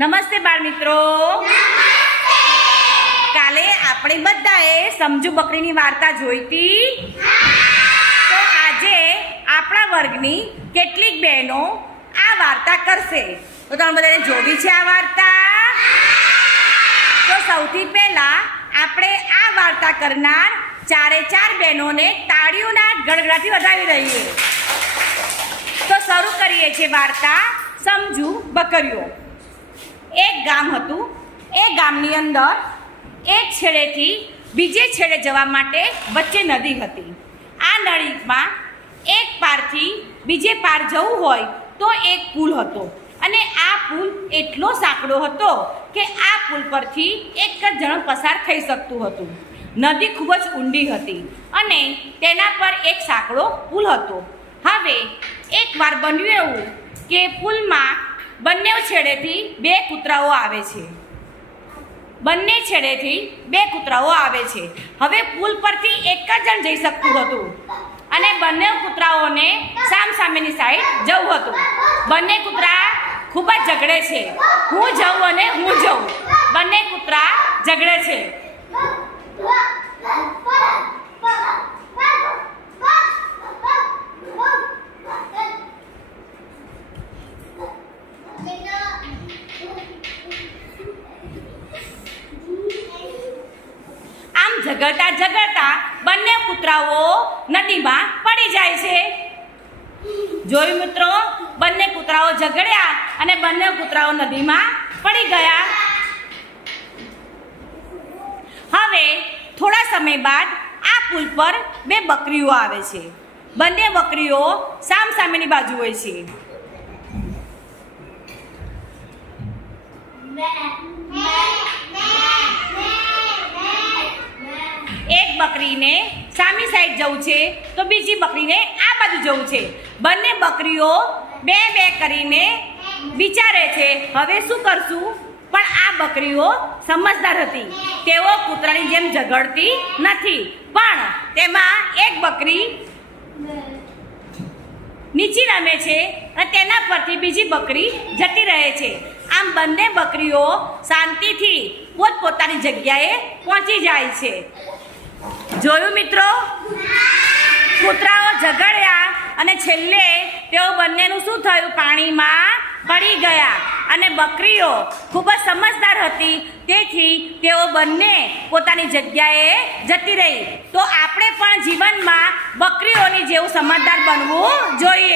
નમસ્તે બાળ મિત્રો. કાલે આપણે બધાએ સમજુ બકરીની વાર્તા જોઈ હતી. તો આજે આપણા વર્ગની કેટલીક બહેનો આ વાર્તા કરશે. તો તમે બધાને જોવી છે આ વાર્તા? તો સૌથી પહેલા આપણે આ વાર્તા કરનાર ચારે ચાર બહેનોને તાળીઓના ગડગડાથી વધાવી દઈએ. તો શરૂ કરીએ છીએ વાર્તા સમજુ બકરીઓ. એક ગામ હતું. એ ગામની અંદર એક છેડેથી બીજે છેડે જવા માટે વચ્ચે નદી હતી. આ નદીમાં એક પારથી બીજે પાર જવું હોય તો એક પુલ હતો અને આ પુલ એટલો સાંકડો હતો કે આ પુલ પરથી એક જ જણ પસાર થઈ શકતું હતું. નદી ખૂબ જ ઊંડી હતી અને તેના પર એક સાંકડો પુલ હતો. હવે એકવાર બન્યું એવું કે પુલમાં બંને છેડેથી બે કૂતરાઓ આવે છે. બંને છેડેથી બે કૂતરાઓ આવે છે. હવે પુલ પરથી એક જ જણ જઈ શકતું હતું અને બંને કૂતરાઓને સામસામેની સાઈડ જવું હતું. બંને કૂતરા ખૂબ જ ઝઘડે છે. હું જઉં અને હું જઉં. બંને કૂતરા ઝઘડે છે. આમ ઝઘડતા ઝઘડતા બંને કૂતરાઓ નદીમાં પડી જાય છે. જોયું મિત્રો, બંને કૂતરાઓ ઝઘડ્યા અને બંને કૂતરાઓ નદીમાં પડી ગયા. હવે થોડા સમય બાદ આ પુલ પર બે બકરીઓ આવે છે. બંને બકરીઓ સામસામેની બાજુ હોય છે. એક બકરીને સામી સાઈડ જવું છે તો બીજી બકરીને આ બાજુ જવું છે. બંને બકરીઓ બે બે કરીને વિચારે છે હવે શું કરશું. પણ આ બકરીઓ સમજદાર હતી. તેઓ કૂતરાની જેમ ઝઘડતી નથી. પણ તેમાં એક બકરી નીચી રમે છે અને તેના પરથી બીજી બકરી જતી રહે છે. આમ બંને બકરીઓ શાંતિથી પોતપોતાની જગ્યાએ પહોંચી જાય છે. જોયું મિત્રો, કૂતરાઓ ઝઘડ્યા અને છેલ્લે તેઓ બંનેનું શું થયું? પાણીમાં પડી ગયા. અને બકરીઓ ખૂબ જ સમજદાર હતી તેથી તેઓ બંને પોતાની જગ્યાએ જતી રહી. તો આપણે પણ જીવનમાં બકરીઓની જેવું સમજદાર બનવું જોઈએ.